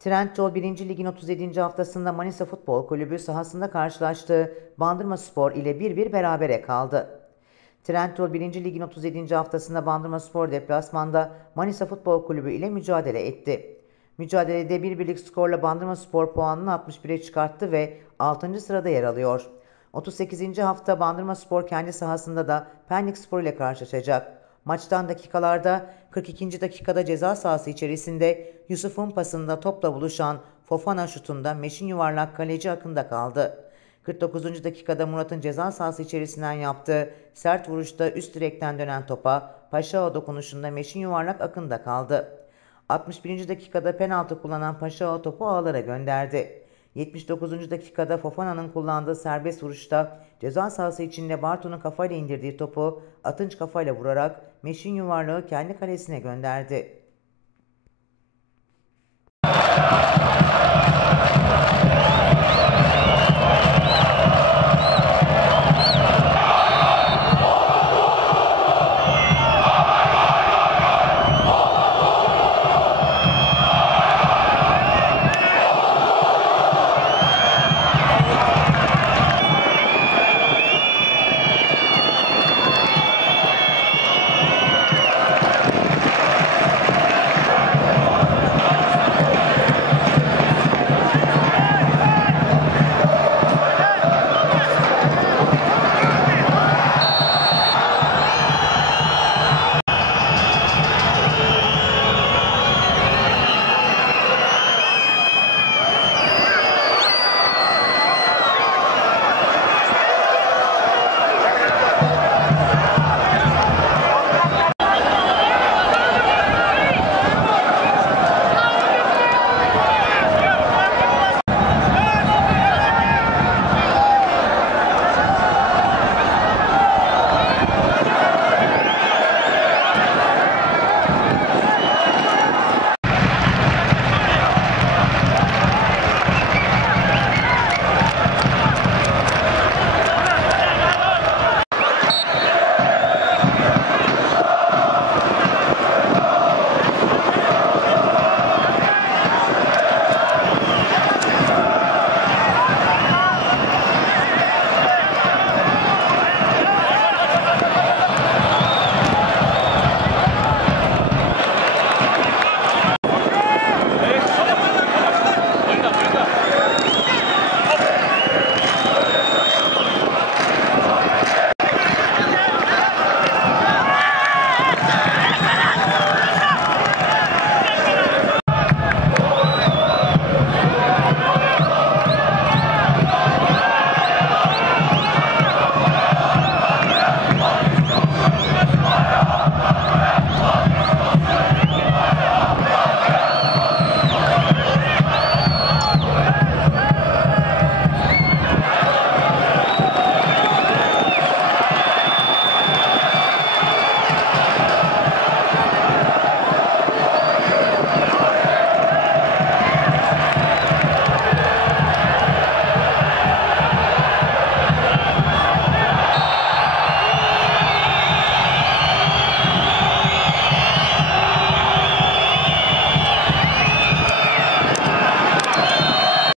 Trendyol 1. Lig'in 37. haftasında Manisa Futbol Kulübü sahasında karşılaştığı Bandırmaspor ile 1-1 berabere kaldı. Trendyol 1. Lig'in 37. haftasında Bandırmaspor deplasmanda Manisa Futbol Kulübü ile mücadele etti. Mücadelede 1-1'lik skorla Bandırmaspor puanını 61'e çıkarttı ve 6. sırada yer alıyor. 38. hafta Bandırmaspor kendi sahasında da Pendikspor ile karşılaşacak. Maçtan dakikalarda 42. dakikada ceza sahası içerisinde Yusuf'un pasında topla buluşan Fofana şutunda meşin yuvarlak kaleci akında kaldı. 49. dakikada Murat'ın ceza sahası içerisinden yaptığı sert vuruşta üst direkten dönen topa Paşao dokunuşunda meşin yuvarlak akında kaldı. 61. dakikada penaltı kullanan Paşao topu ağlara gönderdi. 79. dakikada Fofana'nın kullandığı serbest vuruşta ceza sahası içinde Bartu'nun kafayla indirdiği topu Atınç kafayla vurarak meşin yuvarlağı kendi kalesine gönderdi.